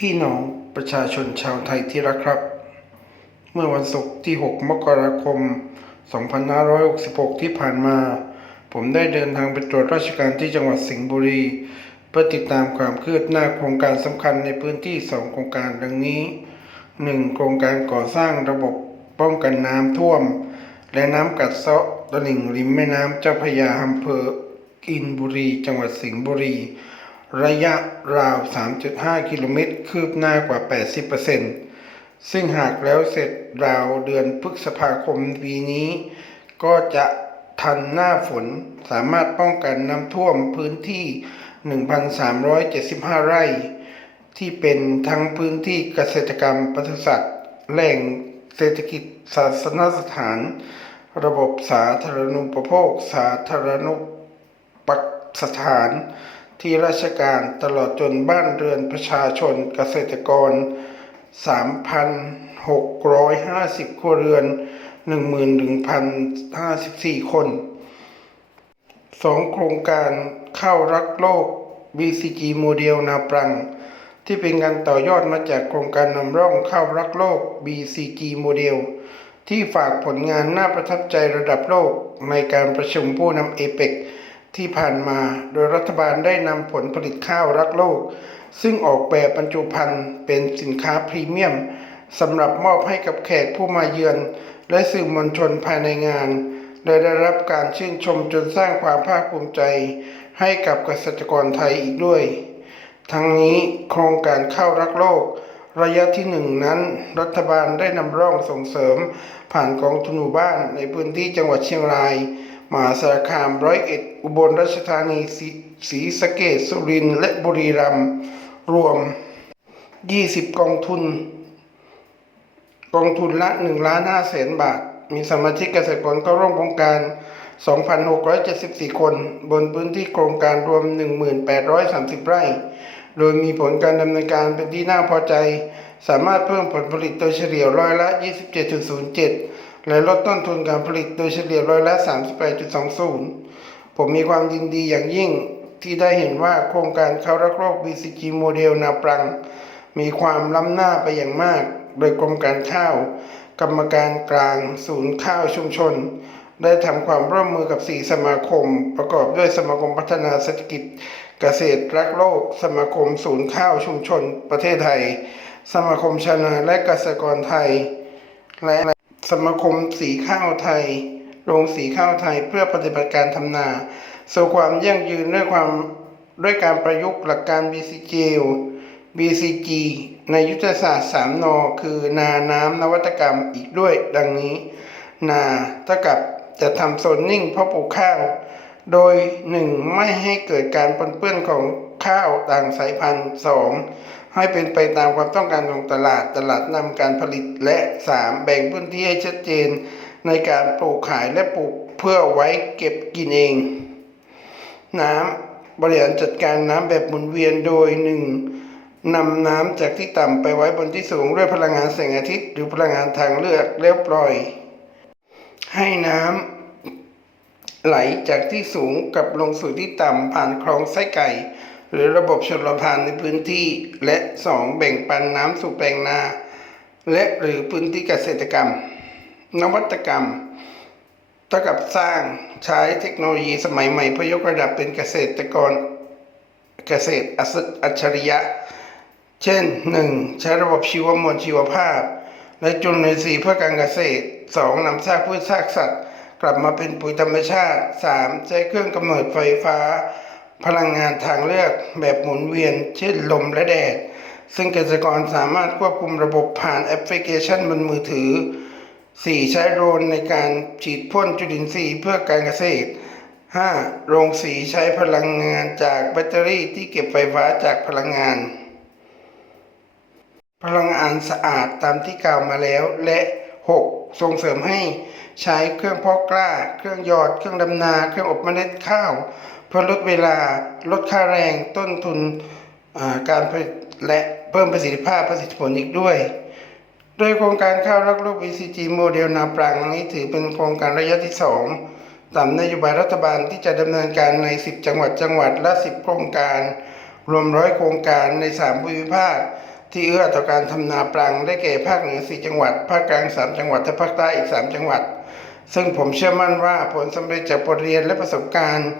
พี่น้องประชาชนชาวไทยที่รักครับ เมื่อวันศุกร์ที่ 6 มกราคม 2566 ที่ผ่านมา ผมได้เดินทางไปตรวจราชการที่จังหวัดสิงห์บุรี เพื่อติดตามความคืบหน้าโครงการสำคัญในพื้นที่ 2 โครงการดังนี้ 1. โครงการก่อสร้างระบบป้องกันน้ำท่วม และน้ำกัดเซาะตลิ่งริมแม่น้ำเจ้าพระยาอำเภออินบุรี จังหวัดสิงห์บุรี ระยะราว 3.5 กิโลเมตร คืบหน้ากว่า 80%ซึ่งหากแล้วเสร็จราวเดือนพฤษภาคมปีนี้ ก็จะทันหน้าฝนสามารถป้องกันน้ำท่วมพื้นที่ 1,375 ไร่ ที่เป็นทั้งพื้นที่เกษตรกรรมปศุสัตว์แหล่งเศรษฐกิจศาสนสถาน ระบบสาธารณูปโภค สาธารณูปสถาน ที่ราชการตลอดจนบ้านเรือนประชาชนเกษตรกร 3,650 ครัวเรือน 11,054 คนสองโครงการเข้ารักโลก BCG โมเดลนาปรัง ที่เป็นการต่อยอดมาจากโครงการนำร่องเข้ารักโลก BCG โมเดลที่ฝากผลงานน่าประทับใจระดับโลกในการประชุมผู้นำเอเปก ที่ผ่านมาโดยรัฐบาลได้นำผลผลิตข้าวรักโลก ซึ่งออกแบบบรรจุภัณฑ์เป็นสินค้าพรีเมียมสำหรับมอบให้กับแขกผู้มาเยือน และสื่อมวลชนภายในงานและได้รับการชื่นชมจนสร้างความภาคภูมิใจ ให้กับเกษตรกรไทยอีกด้วย ทั้งนี้โครงการข้าวรักโลก ระยะที่หนึ่งนั้น รัฐบาลได้นำร่องส่งเสริม ผ่านกองทุนหมู่บ้านในพื้นที่จังหวัดเชียงราย มหาสารคามร้อยเอ็ดอุบลราชธานีศรีสะเกษสุรินทร์และบุรีรัมย์รวม 20 กองทุน กองทุนละ1ล้าน5แสนบาท มีสมาชิกเกษตรกรเข้าร่วมโครงการ 2,674 คน บนพื้นที่โครงการรวม 1,830 ไร่ โดยมีผลการดำเนินการเป็นที่น่าพอใจ สามารถเพิ่มผลผลิตโดยเฉลี่ยร้อยละ 27.07 และลดต้นทุนการผลิตโดยเฉลี่ยร้อยละ 38.20 ผมมีความยินดีอย่างยิ่งที่ได้เห็นว่าโครงการเขารักโลก BCG โมเดลนาปรัง มีความล้ำหน้าไปอย่างมาก โดยกรมการข้าว กรรมการกลางศูนย์ข้าวชุมชน ได้ทำความร่วมมือกับ 4 สมาคม ประกอบด้วยสมาคมพัฒนาเศรษฐกิจ เกษตรรักโลก สมาคมศูนย์ข้าวชุมชน ประเทศไทย สมาคมชาวนาและเกษตรกรไทย และ สมาคมสีข้าวไทย โรงสีข้าวไทยเพื่อปฏิบัติการทำนา สู่ความยั่งยืนด้วยความด้วยการประยุกต์หลักการ BCG BCG ในยุทธศาสตร์ 3 น คือนาน้ำนวัตกรรมอีกด้วยดังนี้ นาเท่ากับจะทำโซนนิ่งเพราะปลูกข้าว โดย 1. ไม่ให้เกิดการปนเปื้อนของข้าวต่างสายพันธุ์ 2. ให้เป็นไปตามความต้องการของตลาดตลาดนำการผลิตและ 3. แบ่งพื้นที่ให้ชัดเจน ในการปลูกขายและปลูกเพื่อไว้เก็บกินเอง น้ำบริหารจัดการน้ำแบบหมุนเวียนโดย 1. นำน้ำจากที่ต่ำไปไว้บนที่สูงด้วยพลังงานแสงอาทิตย์ หรือพลังงานทางเลือกแล้วปล่อย ให้น้ำไหลจากที่สูงกลับลงสู่ที่ต่ำผ่านคลองไส้ไก่ หรือระบบชลประทานในพื้นที่ และ 2. แบ่งปันน้ำสู่แปลงนา และหรือพื้นที่เกษตรกรรม นวัตกรรมเท่ากับสร้างใช้เทคโนโลยีสมัยใหม่เพื่อยกระดับเป็นเกษตรกรเกษตรอัจฉริยะ เช่น 1. ใช้ระบบชีวมวลชีวภาพ และจุลินทรีย์เพื่อการเกษตร 2. นำซากพืชซากสัตว์ กลับมาเป็นปุ๋ยธรรมชาติ 3. ใช้เครื่องกำเนิดไฟฟ้า พลังงานทางเลือกแบบหมุนเวียน เช่นลมและแดด ซึ่งเกษตรกรสามารถควบคุมระบบผ่านแอปพลิเคชันบนมือถือ 4. ใช้โดรนในการฉีดพ่นจุลินทรีย์เพื่อการเกษตร 5. โรงสีใช้พลังงานจากแบตเตอรี่ที่เก็บไฟฟ้าจากพลังงาน พลังงานสะอาดตามที่กล่าวมาแล้ว และ 6. ส่งเสริมให้ใช้เครื่องพาะกล้า เครื่องหยอด เครื่องดำนา เครื่องอบเมล็ดข้าว พื่อลดเวลาลดค่าแรงต้นทุนการผลิตและเพิ่มประสิทธิภาพประสิทธิผลอีกด้วย โดยโครงการข้าวรักโลก BCG โมเดลนาปรังนี้ถือเป็นโครงการระยะที่ 2 ตามนโยบายรัฐบาลที่จะดำเนินการใน 10 จังหวัดจังหวัดละ 10 โครงการ รวมร้อยโครงการใน 3 ภูมิภาค ที่เอื้อต่อการทำนาปรังได้แก่ภาคเหนือสี่จังหวัด ภาคกลางสามจังหวัดและภาคใต้อีกสามจังหวัด ซึ่งผมเชื่อมั่นว่าผลสำเร็จจากบทเรียนและประสบการณ์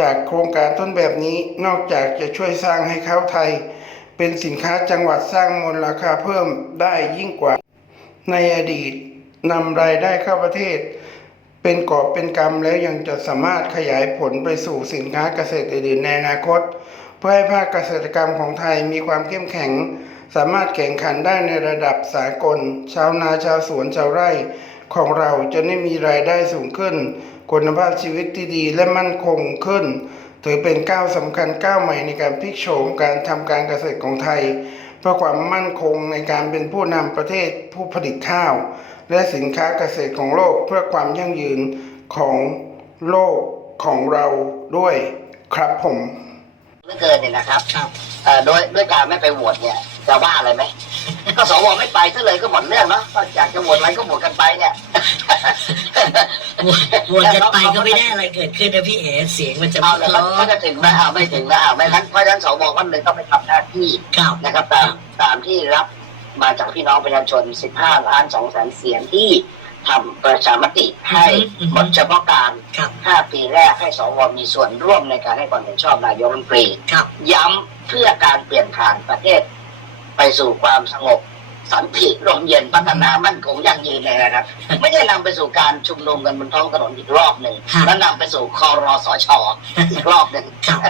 จากโครงการต้นแบบนี้นอกจากจะช่วยสร้างให้ข้าวไทย เป็นสินค้าจังหวัดสร้างมูลราคาเพิ่มได้ยิ่งกว่า ในอดีตนำรายได้เข้าประเทศ เป็นกอบเป็นกำแล้วยังจะสามารถขยายผลไปสู่สินค้าเกษตรอื่นในอนาคต เพื่อให้ภาคเกษตรกรรมของไทยมีความเข้มแข็ง สามารถแข่งขันได้ในระดับสากล ชาวนาชาวสวนชาวไร่ ของเราจะได้มีรายได้สูงขึ้น คุณภาพชีวิตที่ดีและมั่นคงขึ้น ถือเป็นก้าวสำคัญก้าวใหม่ในการพลิกโฉมการทำการเกษตรของไทย เพื่อความมั่นคงในการเป็นผู้นำประเทศผู้ผลิตข้าว และสินค้าเกษตรของโลกเพื่อความยั่งยืนของโลกของเราด้วยครับผม ไม่เกินเนี่ยนะครับครับเอ่อโดยด้วยการไม่ไปโหวตเนี่ยจะว่าอะไรไหม ก็สวไม่ไปซะเลยก็หมดเรื่องเนาะก็อยากจะโหวตอะไรก็โหวตกันไปเนี่ยโหวตโหวตกันไปก็ไม่ได้อะไรเกิดขึ้นนะพี่เอ๋เสียงมันจะเอาไม่เลยคล้อเขาจะถึงไหมเอาไม่ถึงนะเอาไม่งั้นเพราะฉะนั้นสววันหนึ่งต้องไปทำหน้าที่ครับนะครับตามตามที่รับมาจากพี่น้องประชาชน 15 ล้าน2แสนเสียงที่ทำประชามติให้หมดเฉพาะการครับ5ปีแรกให้สวมีส่วนร่วมในการให้ความเห็นชอบนายกรัฐมนตรีครับย้ำเพื่อการเปลี่ยนผ่านประเทศ ไปสู่ความสงบสันติร่มเย็นพัฒนามั่นคงยั่งยืนเลยนะครับ ไม่ได้นำไปสู่การชุมนุมกันบนท้องถนนอีกรอบหนึ่งครับและนำไปสู่คอรสชอีกรอบหนึ่งครับ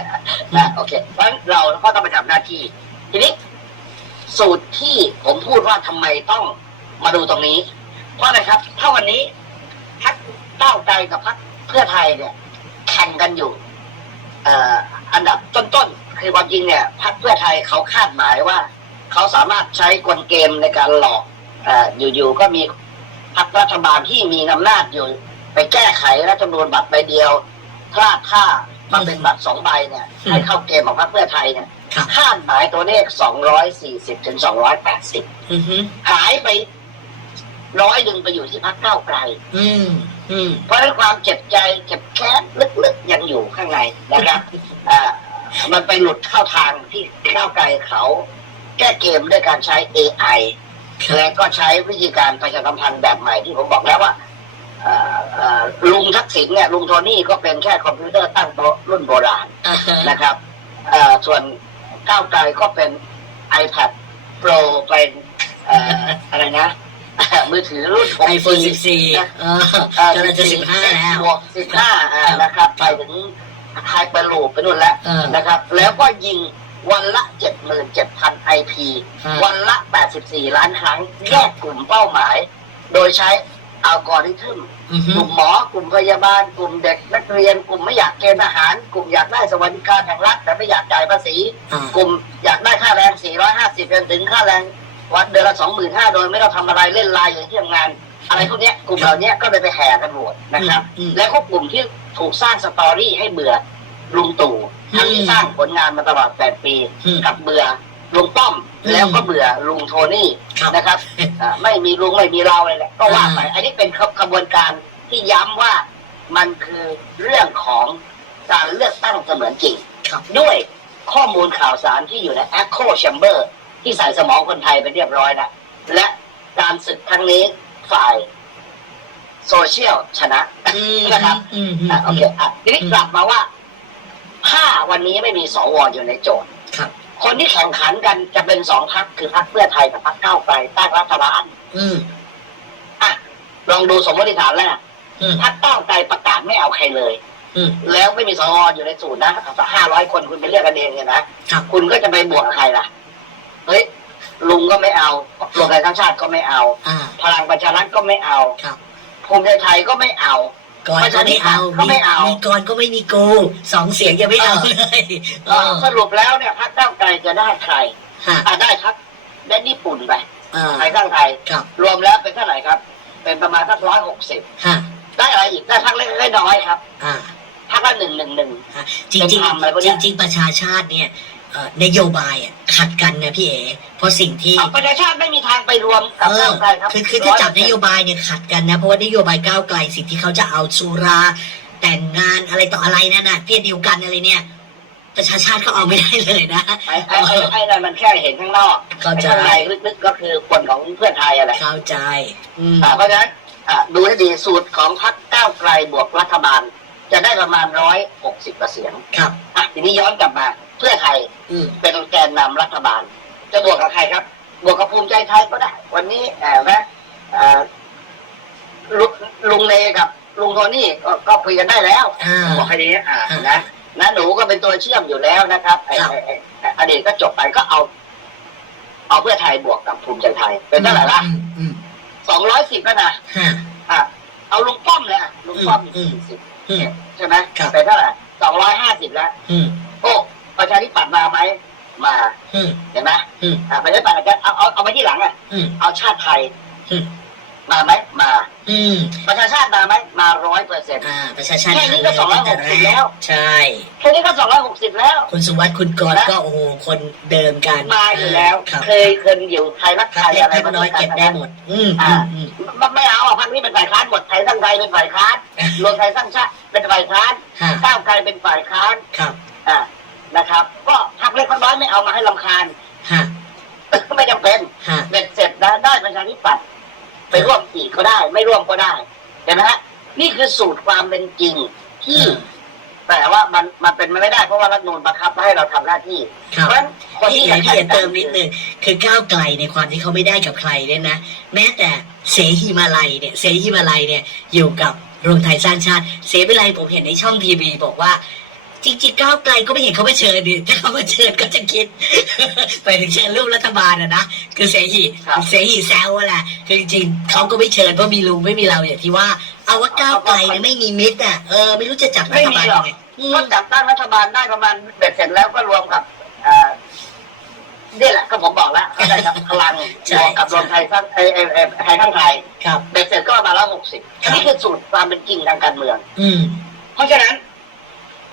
นะโอเคเพราะฉะนั้นเราก็ต้องไปทำหน้าที่ ทีนี้ สูตรที่ผมพูดว่าทำไมต้องมาดูตรงนี้ เพราะอะไรครับ ถ้าวันนี้พักก้าวไกลกับพักเพื่อไทยเนี่ย แข่งกันอยู่เอ่ออันดับต้นๆคือความจริงเนี่ยพรรคเพื่อไทยเขาคาดหมายว่า เขาสามารถใช้กลเกมในการหลอกเอ่ออยู่ๆก็มีพรรครัฐบาลที่มีอำนาจอยู่ ไปแก้ไขรัฐธรรมนูญบัตรใบเดียวพลาดท่ามาเป็นบัตรสองใบเนี่ยให้เข้าเกมของพรรคเพื่อไทยเนี่ยครับคาดหมายตัวเลข240ถึง280อือฮึหายไปร้อยหนึ่งไปอยู่ที่พรรคก้าวไกลอืมอืมเพราะฉะนั้นความเจ็บใจเจ็บแค้นลึกๆยังอยู่ข้างในนะครับอ่ามันไปหลุดเข้าทางที่ก้าวไกลเขา แก้เกมด้วยการใช้ AI ครับและก็ใช้วิธีการประชาสัมพันธ์แบบใหม่ที่ผมบอกแล้วว่าเอ่อเอ่อลุงทักษิณเนี่ยลุงโทนี่ก็เป็นแค่คอมพิวเตอร์ตั้งโต๊ะรุ่นโบราณอ่าฮะนะครับเอ่อส่วนก้าวไกลก็เป็น iPad Pro เป็นเอ่ออะไรนะ มือถือรุ่นไอโฟน 6G สิบสี่นะเออกำลังจะสิบห้าแล้วบวกสิบห้าอ่านะครับ ไปถึงไฮเปอร์ลูปไปนู่นแล้วเออนะครับ แล้วก็ยิง วันละเจ็ดหมื่นเจ็ดพันไอพีอ่าวันละแปดสิบสี่ล้านครั้ง แยกกลุ่มเป้าหมาย โดยใช้อัลกอริทึมอือฮึกลุ่มหมอกลุ่มพยาบาล กลุ่มเด็กนักเรียน กลุ่มไม่อยากเกณฑ์ทหาร กลุ่มอยากได้สวัสดิการแห่งรัฐ แต่ไม่อยากจ่ายภาษีอ่ากลุ่มอยากได้ค่าแรง 450จนถึงค่าแรงวันเดือนละ25,000โดยไม่ต้องทำอะไรเล่นไลน์อยู่ที่ทำงาน อะไรพวกเนี้ยกลุ่มเหล่านี้ก็เลยไปแห่กันโหวตนะครับอืมแล้วก็กลุ่มที่ถูกสร้างสตอรี่ให้เบื่อลุงตู่ ทั้งที่อืมสร้างผลงานมาตลอด 8 ปี อืมกับเบื่อลุงป้อม อืมแล้วก็เบื่อลุงโทนี่ครับนะครับอ่าไม่มีลุงไม่มีเราเลยแหละก็ว่าไป อ่า อันนี้เป็นขบวนการที่ย้ำว่ามันคือเรื่องของการเลือกตั้งเสมือนจริง ครับ ด้วยข้อมูลข่าวสารที่อยู่ใน Echo Chamber ที่ใส่สมองคนไทยไปเรียบร้อยแล้วและการศึกครั้งนี้ฝ่ายโซเชียลชนะ อืมนะครับ อืมอืม อะโอเคอะทีนี้กลับมาว่า ถ้าวันนี้ไม่มีสวอยู่ในโจทย์ครับคนที่แข่งขันกันจะเป็นสองพักคือพักเพื่อไทยกับพักก้าวไกลตั้งรัฐบาล อืมอะลองดูสมมติฐานแรกอืมพักก้าวไกลประกาศไม่เอาใครเลยอืมแล้วไม่มีสวอยู่ในสูตรนะห้าร้อยคนคุณไปเรียกกันเองเนี่ยนะครับคุณก็จะไปบวกกับใครล่ะ เฮ้ยลุงก็ไม่เอารวมไทยสร้างชาติก็ไม่เอาอ่าพลังประชารัฐก็ไม่เอาครับภูมิใจไทยก็ไม่เอา ก่อนก็ไม่เอาก็ไม่เอามีก่อนก็ไม่มีกูสองเสียงยังไม่เอาเลยเออสรุปแล้วเนี่ยพรรคก้าวไกลจะได้ใครฮะอะได้ครับได้ญี่ปุ่นไปอ่าไทยสร้างไทยครับรวมแล้วเป็นเท่าไหร่ครับ เป็นประมาณสักร้อยหกสิบฮะได้อะไรอีกได้พักเล็กได้น้อยครับอ่าพักละหนึ่งหนึ่งหนึ่งฮะจริงจริงเป็นธรรมอะไรพวกจเนี้ริยงจริงประชาชาติเนี่ย เอ่อนโยบายอะขัดกันนะพี่เอ๋เพราะสิ่งที่ประชาชาติไม่มีทางไปรวมกับเออก้าวไกลครับคือคือถ้าจับนโยบายเนี่ยขัดกันนะเพราะว่านโยบายก้าวไกลสิ่งที่เขาจะเอาสุรา แต่งงานอะไรต่ออะไรนั่นน่ะเพศเดียวกันอะไรเนี่ย ประชาชาติก็เอาไม่ได้เลยนะ ไอ้ไอ้ไอ้ไอ้นั่นมันแค่เห็นข้างนอกเข้าใจ ข้างในลึกๆก็คือคนของเพื่อไทยอะไรเข้าใจ อืม อ่าเพราะฉะนั้นอ่าดูให้ดีสูตรของพรรคก้าวไกลบวกรัฐบาล จะได้ประมาณร้อยหกสิบกว่าเสียงครับ อะทีนี้ย้อนกลับมา เพื่อไทยอืมเป็นแกนนำรัฐบาล จะบวกกับใครครับ บวกกับภูมิใจไทยก็ได้ วันนี้แอบนะเอ่อลุลุงเลกับลุงโทนี่ก็ก็คุยกันได้แล้ว อ่า บอกแค่นี้อ่าอ่านนะนะหนูก็เป็นตัวเชื่อมอยู่แล้วนะครับไอ้ครับ ไอ้ไอ้ไอ้อดีตก็จบไปก็เอา เอาเพื่อไทยบวกกับภูมิใจไทย เป็นเท่าไหร่ละอืมอืมสองร้อยสิบแล้วนะฮะอะเอาลุงป้อมเลยอะลุงป้อมอืม สี่สิบอืม ใช่ไหมครับ เป็นเท่าไหร่สองร้อยห้าสิบแล้วอืม โอ้ ประชาธิปัตย์มาไหมมาอืมเห็นไหมอืมอ่าประชาธิปัตย์อาจจะเอาเอาเอาไปที่หลังอะอืมเอาชาติไทยอืมมาไหมมาอืมประชาชาติมาไหมมาร้อยเปอร์เซ็นต์ อ่าประชาชาติแค่นี้ก็ทำเลยตั้งแต่260แล้ว ใช่ แค่นี้ก็สองร้อยหกสิบแล้ว คุณสุวัสดิ์คุณกรณ์ก็โอ้โหคนเดิมกันมาอยู่แล้ว ครับเคยเคยอยู่ไทยรักพัไทกยเล็กอะไรพักน้อยเก็บได้หมด อืมอืมอืมมันไม่เอาอะพักนี้เป็นฝ่ายค้านหมดไทยสร้างไทยเป็นฝ่ายค้านรวมไทยสร้างชาติเป็นฝ่ายค้านฮะก้าวไกลเป็นฝ่ายค้าน ครับ อ่า นะครับ ก็พักเล็กพักน้อยไม่เอามาให้ลำคาญ ฮะ ไม่จำเป็นฮะ เบ็ดเสร็จนะได้ประชาธิปัตย์ไปร่วมอีกก็ได้ ไม่ร่วมก็ได้เห็นไหมฮะนี่คือสูตรความเป็นจริงที่ แต่ว่ามันมันเป็นไม่ได้เพราะว่ารัฐธรรมนูลบังคับให้เราทำหน้าที่ ครับเพราะฉะนั้นคนพี่ที่เอ๋พี่เอ๋แข่งขัเติมนิดนึงคือก้าวไกลในความที่เขาไม่ได้กับใครเนี่ยนะ แม้แต่เสหิมาลัยเนี่ยเสหิมาลัยเนี่ยอยู่กับรวมไทยสร้างชาติ เสหิมาลัยผมเห็นในช่องทีวีบอกว่า จริงๆก้าวไกลก็ไม่เห็นเขามาเชิญดิถ้าเขามาเชิญก็จะคิด ไปถึงเชิญร่วมรัฐบาลอะนะคือเสหิเสหิแซวอะแหละคือจริงๆเขาก็ไม่เชิญเพราะมีลุงไม่มีเราอย่างที่ว่า เอาว่าก้าวไกลเนี่ยไม่มีมิตรอะเออไม่รู้จะจับรัไม่ฐมีบาลหรอยักงไงอืก็มจัดตั้งรัฐบาลได้ประมาณเบ็ดเสร็จแล้วก็รวมกับเอ่อนี่แหละก็ผมบอกแล้วก็ได้ครับพลังใช่บวกกับรวมไทยสร้างไอ้ไอ้ไอ้ไทยทั้งไทยครับเบ็ดเสร็จก็ประมาณละหกสิบอันนี้คือสูตรความเป็นจริงทางการเมือง อืมเพราะฉะนั้น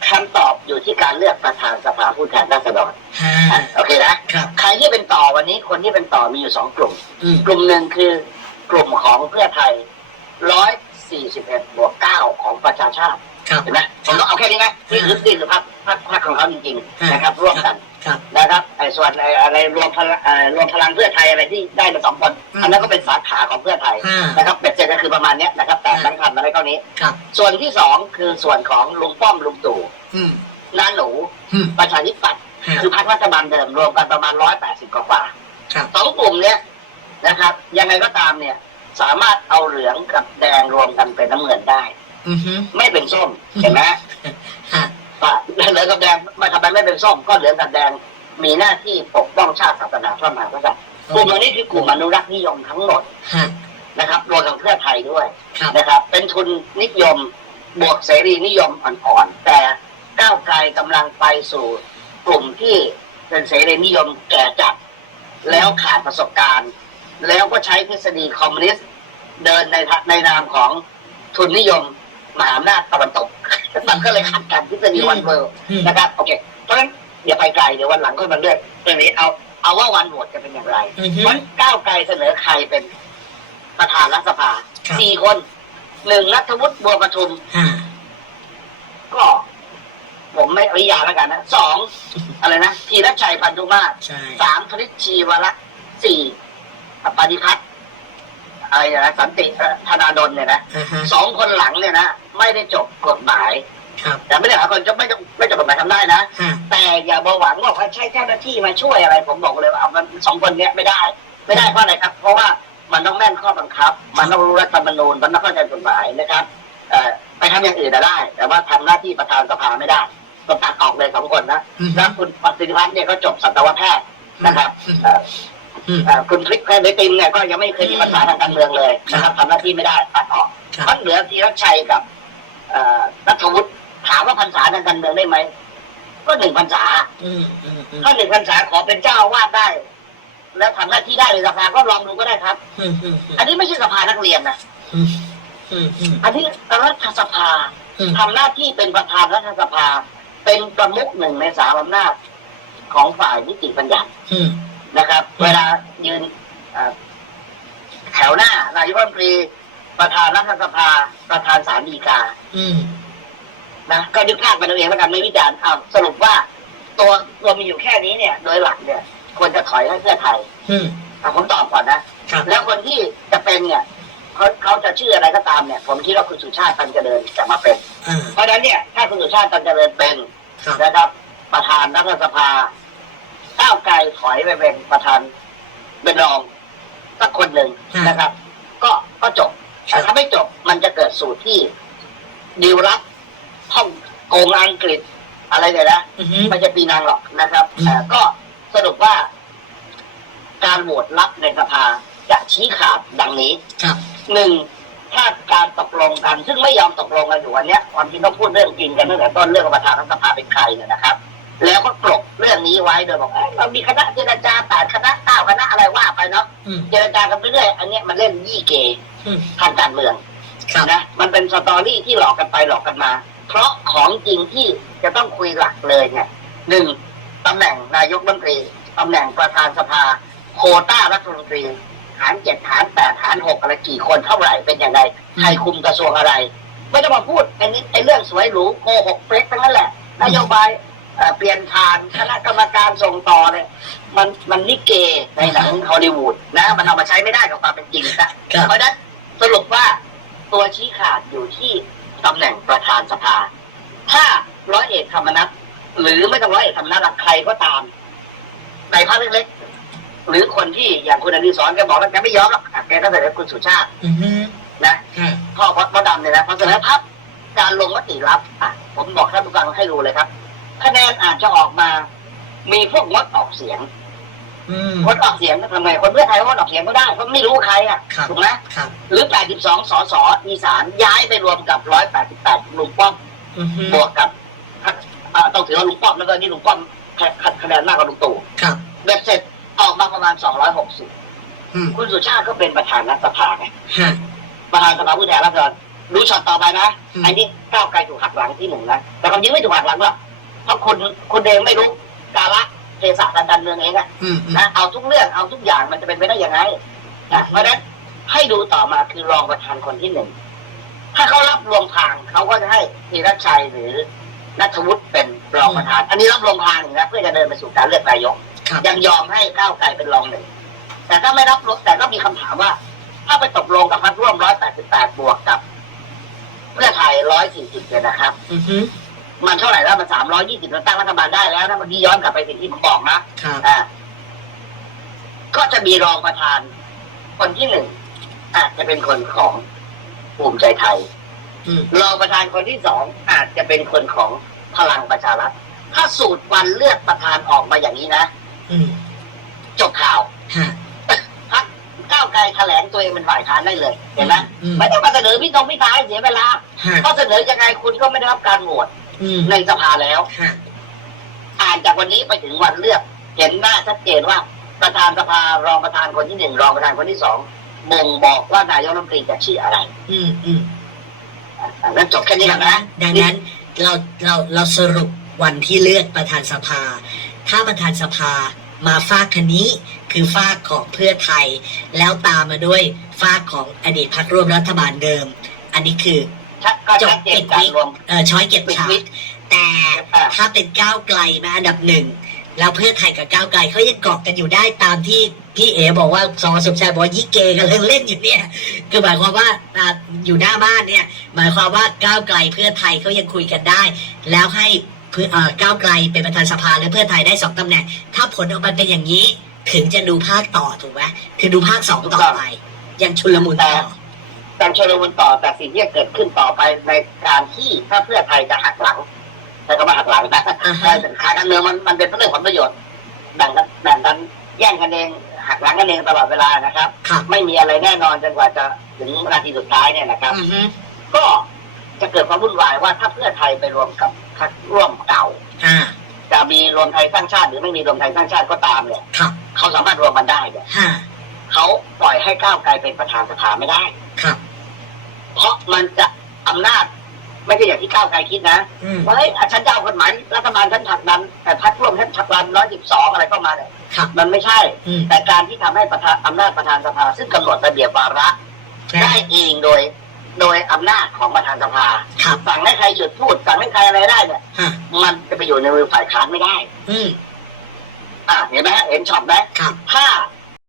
คำตอบอยู่ที่การเลือกประธานสภาผู้แทนราษฎรฮะโอเคนะครับใครที่เป็นต่อวันนี้คนที่เป็นต่อมีอยู่สองกลุ่มอืมกลุ่มหนึ่งคือกลุ่มของเพื่อไทยร้อยสี่สิบเอ็ดบวกเก้าของประชาชาติครับเห็นไหมผมต้องเอาแค่นี้นะนี่คือนี่คือพักพักพักของเขาจริงๆนะครับร่วมกัน ครับ นะครับไอ้ส่วนไอ้อะไรรวมพลังเอ่อรวมพลังเพื่อไทยอะไรที่ได้มาสองคนอืมอันนั้นก็เป็นสาขาของเพื่อไทยห้านะครับเป็ดเสร็จก็คือประมาณเนี้ยนะครับแต่อืมทั้งพันอะไรเท่านี้ ครับ ส่วนที่สองคือส่วนของลุงป้อมลุงตู่อืมน้าหนูอืมประชาธิปัตย์ฮะคือพรรครัฐบาลเดิมรวมกันประมาณร้อยแปดสิบกว่าครับสองกลุ่มเนี้ยนะครับ ยังไงก็ตามเนี่ย สามารถเอาเหลืองกับแดงรวมกันเป็นน้ำเงินได้ อือฮึไม่เป็นส้มเห็นไหมฮะ ว่าเหลืองกับแดงมาทำไมไม่เป็นส้มก็เหลืองกับแดง มีหน้าที่ปกป้องชาติศาสนาพระมหากษัตริย์กลุ่มเหล่านี้คือกลุ่มอนุรักษ์นิยมทั้งหมดฮะนะครับรวมทั้งเพื่อไทยด้วยครับนะครับ เป็นทุนนิยมบวกเสรีนิยมอ่อนๆแต่ก้าวไกลกำลังไปสู่กลุ่มที่เป็นเสรีนิยมแก่จัด แล้วขาดประสบการณ์ แล้วก็ใช้ทฤษฎีคอมมิวนิสต์เดินในทะในนามของทุนนิยมมหาอำนาจตะวันตก มันก็เลยขัดกันทฤษฎีวันเวิร์อืมนะครับโอเคเพราะฉะนั้นอย่าไปไกลเดี๋ยววันหลังค่อยมาเลือกเรื่องนี้เอาเอาว่าวันโหวตจะเป็นอย่างไรอือฮึวันก้าวไกลเสนอใครเป็นประธานรัฐสภาครับสี่คนหนึ่งรัฐวุฒิบัวประทุมฮะก็ผมไม่อนุญาตแล้วกันนะสองอะไรนะธีรชัยพันธุมาศใช่สามธนิชชีวรักษ์สี่ปฏิพัฒน์ อะไรนะสันติธนาดลเนี่ยนะอ่าฮะสองคนหลังเนี่ยนะไม่ได้จบกฎหมายครับแต่ไม่ได้หมายความจะไม่จบไม่จบกฎหมายทำได้นะฮะแต่อย่าบาหวังว่าเขาใช้เจ้าหน้าที่มาช่วยอะไร ผมบอกเลยว่าเอามันสองคนเนี้ยไม่ได้ ไม่ได้เพราะอะไรครับ เพราะว่ามันต้องแม่นข้อบังคับ มันต้องรู้รัฐธรรมนูญมันต้องเข้าใจกฎหมายนะครับเอ่อไปทำอย่างอื่นน่ะได้ แต่ว่าทำหน้าที่ประธานสภาไม่ได้ต้องตัดออกเลยสองคนนะอืมแล้วคุณปฏิพัฒน์เนี่ยก็จบสัตวแพทย์นะครับเอ่ออืมเอ่อ คุณพลิกแพทย์ติมเนี่ยก็ยังไม่เคยมีปัญหาทางการเมืองเลยนะครับทำหน้าที่ไม่ได้ตัดออกครับมันเหลือธีรชัยกับเอ่อนัทวุฒิถามว่าพรรษาทางการเมืองได้ไหมก็หนึ่งพรรษาอืมอืมอืมถ้าหนึ่งพรรษาขอเป็นเจ้าอาวาดได้ แล้วทำหน้าที่ได้ในสภาก็ลองดูก็ได้ครับอืมอืมอันนี้ไม่ใช่สภานักเรียนนะอืมอืมอืมอันนี้รัฐสภาอืมทำหน้าที่เป็นประธานรัฐสภา เป็นประมุขหนึ่งในสามอำนาจของฝ่ายนิติบัญญัติอืม นะครับ เวลายืนเอ่อแถวหน้านายกรัฐมนตรี ประธานรัฐสภา ประธานศาลฎีกา อืมนะก็นึกภาพไปตัวเองแล้วกันไม่วิจารณ์อ้าวสรุปว่า ตัวตัวมีอยู่แค่นี้เนี่ย โดยหลักเนี่ย ควรจะถอยให้เพื่อไทย อืมอะผมตอบก่อนนะครับแล้วคนที่จะเป็นเนี่ยเขาเขาจะชื่ออะไรก็ตามเนี่ย ผมคิดว่าคุณสุชาติตันเจริญจะมาเป็นอ่าเพราะฉะนั้นเนี่ย ถ้าคุณสุชาติตันเจริญเป็นครับนะครับ ประธานรัฐสภา ก้าวไกลถอยไปเป็นประธานเป็นรองสักคนหนึ่งนะครับ ก็ก็จบแต่ถ้าไม่จบมันจะเกิดสูตรที่ดีลลับห้องโกงอังกฤษอะไรเนี่ยนะอือฮึไม่ใช่ปีนางหรอกนะครับอืมเอ่อก็สรุปว่า การโหวตรับในสภาจะชี้ขาดดังนี้ครับหนึ่งถ้าการตกลงกัน ซึ่งไม่ยอมตกลงกันอยู่วันเนี้ยความจริงต้องพูดเรื่องจริงกันตั้งแต่ต้นเรื่องประธานรัฐสภาเป็นใครเนี่ยนะครับ แล้วก็กลบเรื่องนี้ไว้โดยบอกเอ้ยเรามีคณะเจรจาแปดคณะเก้าคณะอะไรว่าไปเนาะอืม เจรจากันไปเรื่อยอันเนี้ยมันเล่นยี่เกอืม ทางการเมืองครับ นะมันเป็นสตอรี่ที่หลอกกันไปหลอกกันมา เพราะของจริงที่จะต้องคุยหลักเลยเนี่ยหนึ่งตำแหน่งนายกรัฐมนตรีตำแหน่งประธานสภา โควต้ารัฐมนตรีฐานเจ็ดฐานแปดฐานหกอะไรกี่คนเท่าไหร่เป็นยังไงใครคุมกระทรวงอะไร ไม่ต้องมาพูดไอ้นี้ไอ้เรื่องสวยหรูโกหกเฟกทั้งนั้นแหละนโยบาย เอ่อเปลี่ยนทานคณะกรรมการส่งต่อเนี่ยมันมันนิเกในหนังฮอลลีวูดนะ มันเอามาใช้ไม่ได้กับความเป็นจริงนะครับเพราะฉะนั้นสรุปว่าตัวชี้ขาดอยู่ที่ตำแหน่งประธานสภา ถ้าร้อยเอกธรรมนัฐหรือไม่ต้องร้อยเอกธรรมนัฐหรอกใครก็ตาม ในภาคเล็กๆหรือคนที่อย่างคุณอดีศรแกบอกแล้วแกไม่ยอมหรอกแกก็เสนอคุณสุชาติอือฮึนะค่ะพ่อพอดำเนี่ยนะพอเสนอพับการลงมติรับอะผมบอกท่านผู้ฟังให้รู้เลยครับ คะแนนอาจจะออกมา มีพวกงดออกเสียงอืม งดออกเสียงทำไมคนเพื่อไทยงดออกเสียงก็ได้เพราะไม่รู้ใครอะครับ ถูกไหมครับ หรือ 82 สสอีสานย้ายไปรวมกับ 188ลุงป้อมอือฮึบวกกับอ่าต้องถือว่าลุงป้อมแล้วก็นี่ลุงป้อมคะคะแนนมากกว่าลุงตู่ครับ เบ็ดเสร็จออกมาประมาณ 260 อืมคุณสุชาติก็เป็นประธานรัฐสภาไง ฮะ ประธานสภาผู้แทนราษฎรดูช็อตต่อไปนะ อืม อันนี้ก้าวไกลถูกหักหลังที่หนึ่งนะแต่ความจริงไม่ถูกหักหลังหรอก เพราะคุณคุณเองไม่รู้กาละเทศะทางการเมืองเองอะอืมอืมนะเอาทุกเรื่องเอาทุกอย่างมันจะเป็นไปได้ยังไงนะเพราะฉะนั้นให้ดูต่อมาคือรองประธานคนที่หนึ่งถ้าเขารับรวมทางเขาก็จะให้ธีรชัยหรือนัทวุฒิเป็นรองประธาน อันนี้รับรวมทางอยู่นะเพื่อจะเดินไปสู่การเลือกนายก ครับยังยอมให้ก้าวไกลเป็นรองหนึ่งแต่ถ้าไม่รับรแต่ก็มีคำถามว่า ถ้าไปตกลงกับพักร่วม 188 บวกกับ เพื่อไทย 140 เนี่ยนะครับ อือฮึ มันเท่าไหร่แล้วมัน320มันตั้งรัฐบาลได้แล้วนะเมื่อกี้ย้อนกลับไปสิ่งที่ผมบอกนะครับอ่าก็จะมีรองประธาน คนที่หนึ่งอาจจะเป็นคนของภูมิใจไทยอืมรองประธานคนที่สองอาจจะเป็นคนของพลังประชารัฐถ้าสูตรวันเลือกประธานออกมาอย่างนี้นะอืมจบข่าวฮะ พักก้าวไกลแถลงตัวเองเป็นฝ่ายค้านได้เลยเห็นไหมอืม ไม่ต้องมาเสนอพี่ตรงพี่ท้ายเสียเวลาฮะเพราะเสนอยังไงคุณก็ไม่ได้รับการโหวต อืมในสภาแล้วฮะอ่านจากวันนี้ไปถึงวันเลือก เห็นหน้าชัดเจนว่าประธานสภารองประธานคนที่หนึ่งรองประธานคนที่สองบ่งบอกว่านายกรัฐมนตรีจะชื่ออะไรอืมอืมอะงั้นจบแค่นี้ดัก่องนนั้นะนดังนั้นเราเราเราสรุปวันที่เลือกประธานสภา ถ้าประธานสภามาฝากคันนี้คือฝากของเพื่อไทย แล้วตามมาด้วยฝากของอดีตพรรคร่วมรัฐบาลเดิม อันนี้คือชัด ก็จชับดเจปินดการวิกรวม เอ่อช้อยเก็บปิดฉากวิก แต่อะถ้าเป็นก้าวไกลมาอันดับหนึ่งแล้วเพื่อไทยกับก้าวไกลเขายังเกาะกันอยู่ได้ตามที่พี่เอ๋บอกว่าสองสมชายบอกว่ายี่เกกันเล่นเล่นอยู่เนี่ย คือหมายความว่าอ่าอยู่หน้าบ้านเนี่ย หมายความว่าก้าวไกลเพื่อไทยเขายังคุยกันได้ แล้วให้เพื่อเอ่อก้าวไกลเป็นประธานสภาและเพื่อไทยได้สองตำแหน่ง ถ้าผลออกมาเป็นอย่างนี้ ถึงจะดูภาคต่อถูกไหมถึงดูภาคสองต่อไปยังชุลมุนต่อ การชนวนต่อแต่สิ่งที่จะเกิดขึ้นต่อไปในการที่ถ้าเพื่อไทยจะหักหลังใช้คำว่าหักหลังนะอ่าฮะแต่ขาการเมืองมันมันเป็นเรื่องผลประโยชน์แบ่งกันแบ่งกันแย่งกันเองหักหลังกันเองตลอดเวลานะครับครับไม่มีอะไรแน่นอนจนกว่าจะถึงนาทีสุดท้ายเนี่ยนะครับอือฮึก็จะเกิดความวุ่นวายว่าถ้าเพื่อไทยไปรวมกับพรรคร่วมเก่าอ่าจะมีรวมไทยสร้างชาติหรือไม่มีรวมไทยสร้างชาติก็ตามเนี่ยครับเขาสามารถรวมมันได้เนี่ยฮะเขาปล่อยให้ก้าวไกลเป็นประธานสภาไม่ได้ครับ เพราะมันจะอำนาจ ไม่ใช่อย่างที่ก้าวไกลคิดนะอืม ว่าเฮ้ยอะฉันจะเอากฎหมายรัฐบาลฉันผลักดันแต่พรรคร่วมฉันผลักดันร้อยสิบสองอะไรเข้ามาเนี่ยครับมันไม่ใช่ อืมแต่การที่ทำให้ประธานอำนาจประธานสภา ซึ่งกำหนดระเบียบวาระได้เองโดย โดยอำนาจของประธานสภาครับสั่งให้ใครหยุดพูดสั่งให้ใครอะไรได้เนี่ย ฮะมันจะไปอยู่ในมือฝ่ายค้านไม่ได้ อืมอะเห็นไหมฮะเห็นช็อตไหมครับ ถ้า